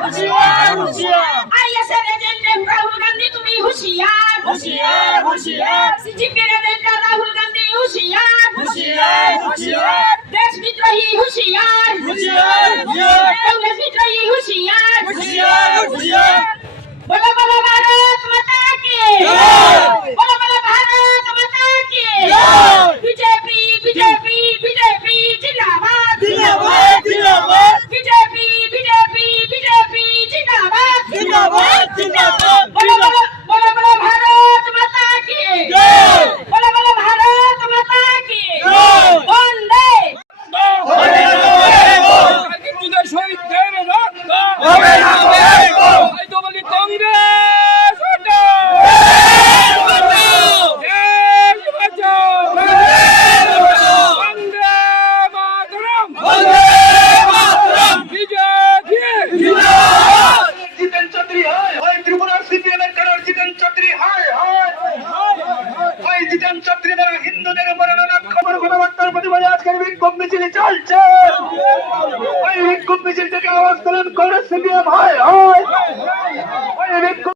হুঁশিয়ার হুঁশিয়ার আইএসের এজেন্ট রাহুল গান্ধী তুমি হুঁশিয়ার হুঁশিয়ার হুঁশিয়ার সিজিপির এজেন্ট রাহুল গান্ধী হুঁশিয়ার হুঁশিয়ার হুঁশিয়ার দেশ বিদ্রোহী হুঁশিয়ার হুঁশিয়ার হুঁশিয়ার কংগ্রেস বিদ্রোহী হুঁশিয়ার হুঁশিয়ার হুঁশিয়ার बोलो बोलो भारत माता की बोलो बोलो भारत माता की बीजेपी बीजेपी बीजेपी जिंदाबाद जिंदाबाद जिंदाबाद बीजेपी बीजेपी बीजेपी जिंदाबाद जिंदाबाद जिंदाबाद बोलो बोलो बोलो बोलो भारत माता की बोलो बोलो भारत माता की वंदे হবে না কিন্তু শহীদদের রক্ত হবে না এই তো বলি কংগ্রেস হটাও দেশ বাঁচাও বন্দে মাতরম বিজয় জিতেন চৌধুরী হয় ত্রিপুরার সিপিএম এর কারণ জিতেন চৌধুরী হয় জিতেন চৌধুরী দ্বারা হিন্দুদের মরণনা খবর কথাবার্তার প্রতিবাদে আজকের বিক্ষোভ মিছিল চলছে ওই বিক্ষোভ মিছিল থেকে আওয়াজ তোলেন কংগ্রেস সিপিএম হয় বিক্ষোভ